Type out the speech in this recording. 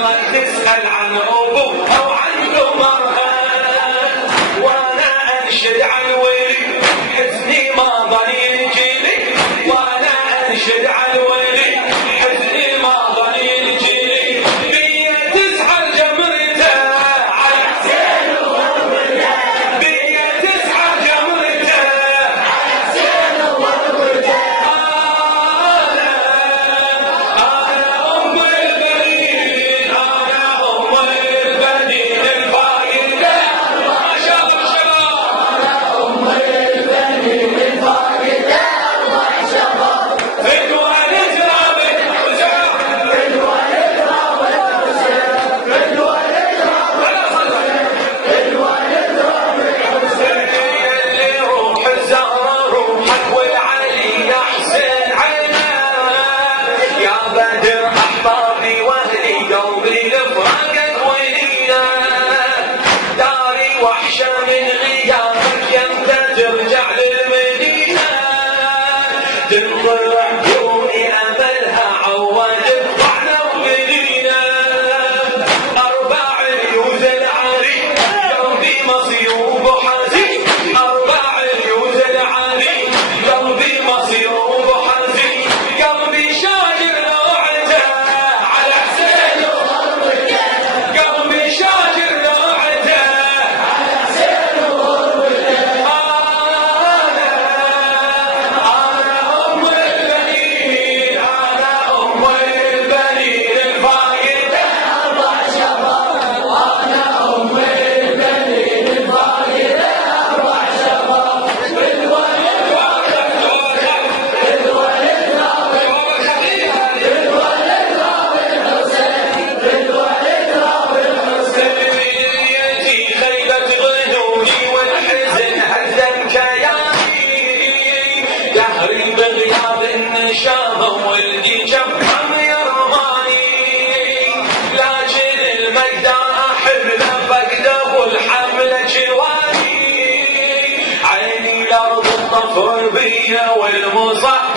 والله تسأل عن أبوها وعن أمها، وأنا أنشد عن ولي حزني ما ظل يجيني، وأنا أنشد عن ولي حزني ما ظل يجيني، بيا تسعى جمرته على حسين وغربته، بيا تسعى جمرته على حسين وغربته، أنا أم البنين، أنا أم البنين الفايدة، ما شاء الله شباب، أنا أم البنين الفايدة، الله شباب، فدوى لترابك حسين، فدوى لترابك حسين، فدوى لترابك حسين، فدوى لترابك حسين، اللي روح الزهرة روحك والعلي يا حسين عينه، يا بدر أحبابي وأهلي قلبي لفراقك ولينا، داري وحشة من غيابك يمتى ترجع للمدينة، تنطلع عيوني أملها عواد طعنا وبنينا، أربع عيوز العري قلبي مصيوب وحزين، أربع عيوز العري قلبي مصيوب وحزين، قلبي شاجر نوعته على حسين وغربته، قلبي شاجر نوعته على حسين وغربته، أنا أم البنين، أنا أم البنين الفايدة، أربع شباب، أنا أم البنين الفايدة، أربع شباب، بالولد رابط حسين، بالولد رابط حسين، بالولد رابط حسين، بالولد رابط حسين، يجي خيبة غنوني والحزن هزم كياني، دهري بغياب النشامة ولدي جفم يرماني، لكن المجد أحب له فقده والحملة جواني، عيني الأرض الطفر بيا والمصح